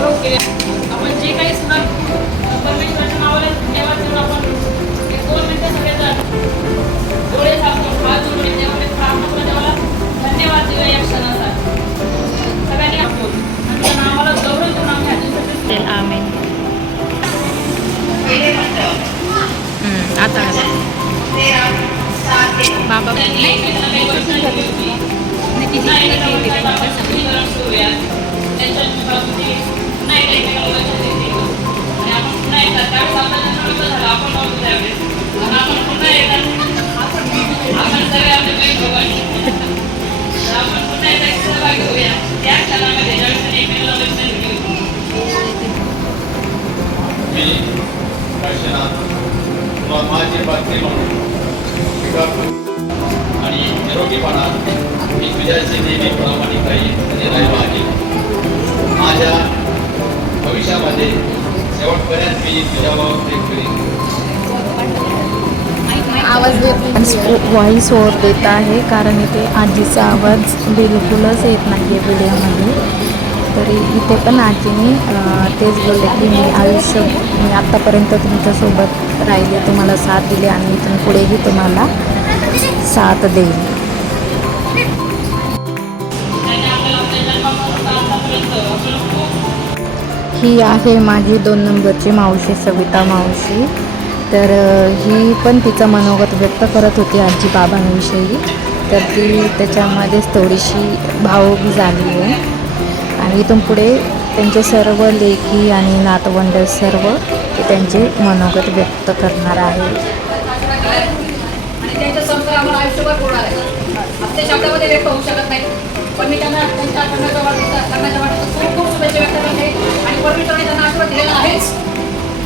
गौरव केले. आपण जे काही सुद्धा परमेश्वराच्या नावाला देवाचं आपण एक 2 मिनिटं सगळेजण डोळे झाकून हात जोडून देवाकडे प्रार्थना करून देवाला धन्यवाद देऊया या क्षणाचा. सगळ्यांनी आपण आणि त्या नावाला गौरव देऊन आम्ही आजसाठी आमेन. आता बाबा माझे बातमी म्हणून आणि निरोगीपणा मी तुझ्याचे नेहमी प्रामाणिक राहिलो आहे. माझ्या भविष्यामध्ये शेवटपर्यंत मी तुझ्यावर प्रेम करीन. व्हॉइस ओव्हर देत आहे कारण इथे आजीचा आवाज बिलकुलच येत नाही आहे व्हिडिओमध्ये. तरी इथे पण आजीने तेच बोलले की मी आत्तापर्यंत तुमच्यासोबत राहिले, तुम्हाला साथ दिली आणि इथून पुढेही तुम्हाला साथ देईल. ही आहे माझी 2 नंबरची मावशी सविता मावशी. तर ही पण तिचं मनोगत व्यक्त करत होती आजी बाबांविषयी. तर ती त्याच्यामध्येच थोडीशी भावुक झाली आहे. आणि इथून पुढे त्यांचे सर्व लेखी आणि नातवंड सर्व ते त्यांचे मनोगत व्यक्त करणार आहे. आणि त्यांचा संस्कार आम्हाला आयुष्यभर होणार आहे. आपल्या शब्दामध्ये व्यक्त होऊ शकत नाही, पण मी त्यांना त्यांच्या लग्नाच्या वाढदिवसात खूप खूप शुभेच्छा व्यक्त करते. आणि परमेश्वराने त्यांना आशीर्वाद दिलेला आहेच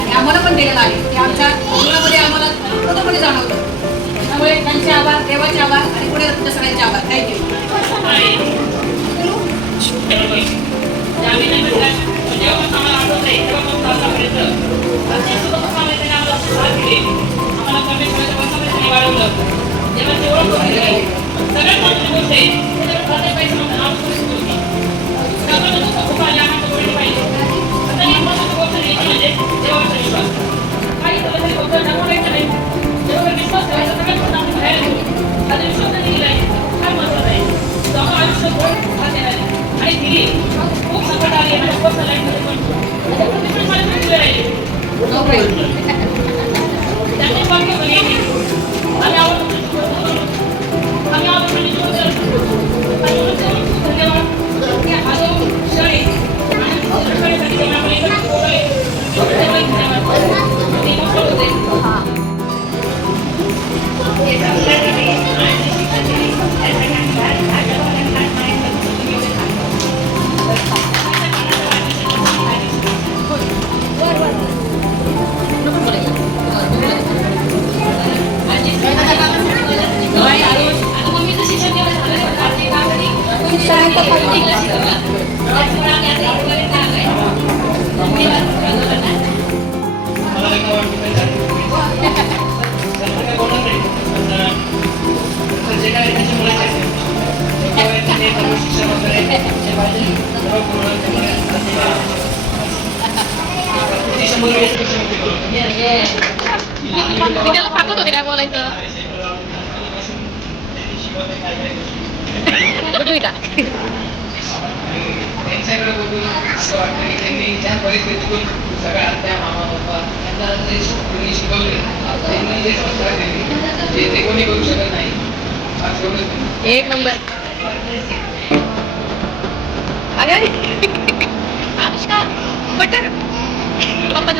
आणि आम्हाला पण दिलेला आहे. ते आमच्या जीवनामध्ये आम्हाला पूर्णपणे जाणवतं. त्यामुळे त्यांचे आभार, देवाचे आभार आणि पुढे तुमच्या सगळ्यांचे आभार. थँक्यू. खूप संकट आली काय बोलायचं त्यांच्याकडे बघून असं वाटतं की त्यांनी ज्या परिस्थितीतून सगळ्या आत्या मामा पप्पा त्यांना जे शिकवले, त्यांनी जे संस्कार दिले ते कोणी करू शकत नाही. एक नंबर. अनुष्का बटर पप्पा